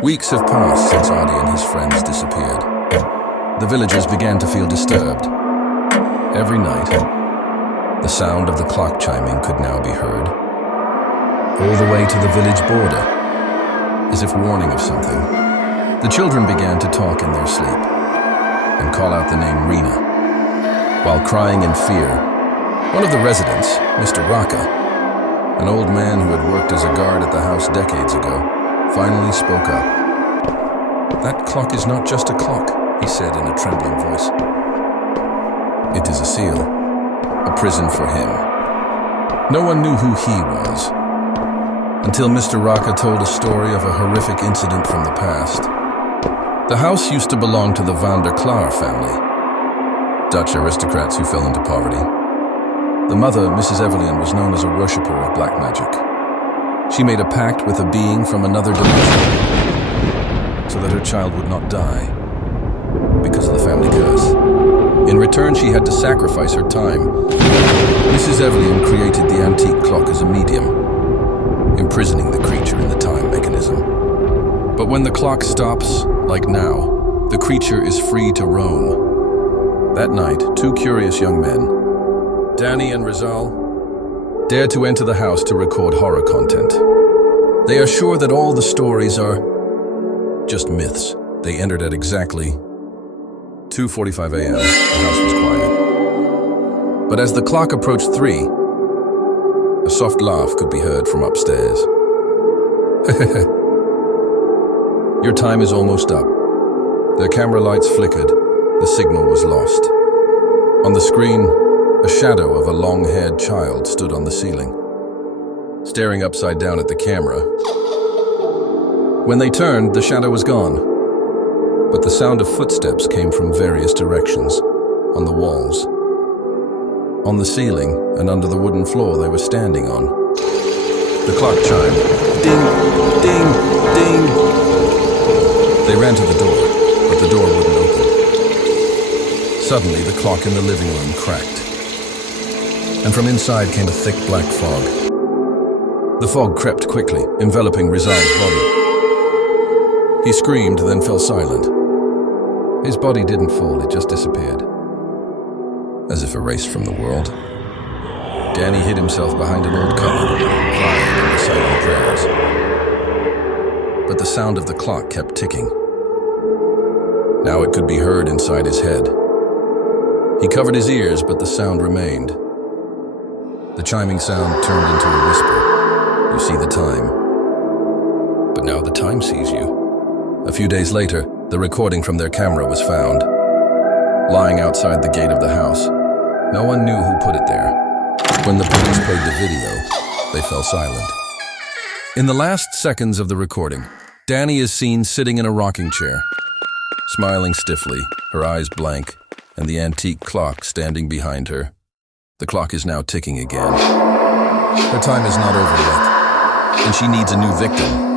Weeks have passed since Adi and his friends disappeared. The villagers began to feel disturbed. Every night, the sound of the clock chiming could now be heard, all the way to the village border, as if warning of something. The children began to talk in their sleep and call out the name Rina. While crying in fear, one of the residents, Mr. Raka, an old man who had worked as a guard at the house decades ago, finally spoke up. "That clock is not just a clock," he said in a trembling voice. "It is a seal, a prison for him." No one knew who he was, until Mr. Raka told a story of a horrific incident from the past. The house used to belong to the Van der Klaar family, Dutch aristocrats who fell into poverty. The mother, Mrs. Evelyn, was known as a worshipper of black magic. She made a pact with a being from another dimension so that her child would not die because of the family curse. In return, she had to sacrifice her time. Mrs. Evelyn created the antique clock as a medium, imprisoning the creature in the time mechanism. But when the clock stops, like now, the creature is free to roam. That night, two curious young men, Danny and Rizal, dare to enter the house to record horror content. They are sure that all the stories are just myths. They entered at exactly 2:45 a.m. The house was quiet. But as the clock approached 3, a soft laugh could be heard from upstairs. "Your time is almost up." Their camera lights flickered. The signal was lost. On the screen, a shadow of a long-haired child stood on the ceiling, staring upside down at the camera. When they turned, the shadow was gone, but the sound of footsteps came from various directions, on the walls, on the ceiling, and under the wooden floor they were standing on. The clock chimed. Ding, ding, ding. They ran to the door, but the door wouldn't open. Suddenly, the clock in the living room cracked, and from inside came a thick black fog. The fog crept quickly, enveloping Rizal's body. He screamed, then fell silent. His body didn't fall, it just disappeared, as if erased from the world. Danny hid himself behind an old cupboard, crying and reciting prayers. But the sound of the clock kept ticking. Now it could be heard inside his head. He covered his ears, but the sound remained. The chiming sound turned into a whisper. "You see the time." But now the time sees you. A few days later, the recording from their camera was found, lying outside the gate of the house. No one knew who put it there. When the police played the video, they fell silent. In the last seconds of the recording, Danny is seen sitting in a rocking chair, smiling stiffly, her eyes blank, and the antique clock standing behind her. The clock is now ticking again. Her time is not over yet, and she needs a new victim.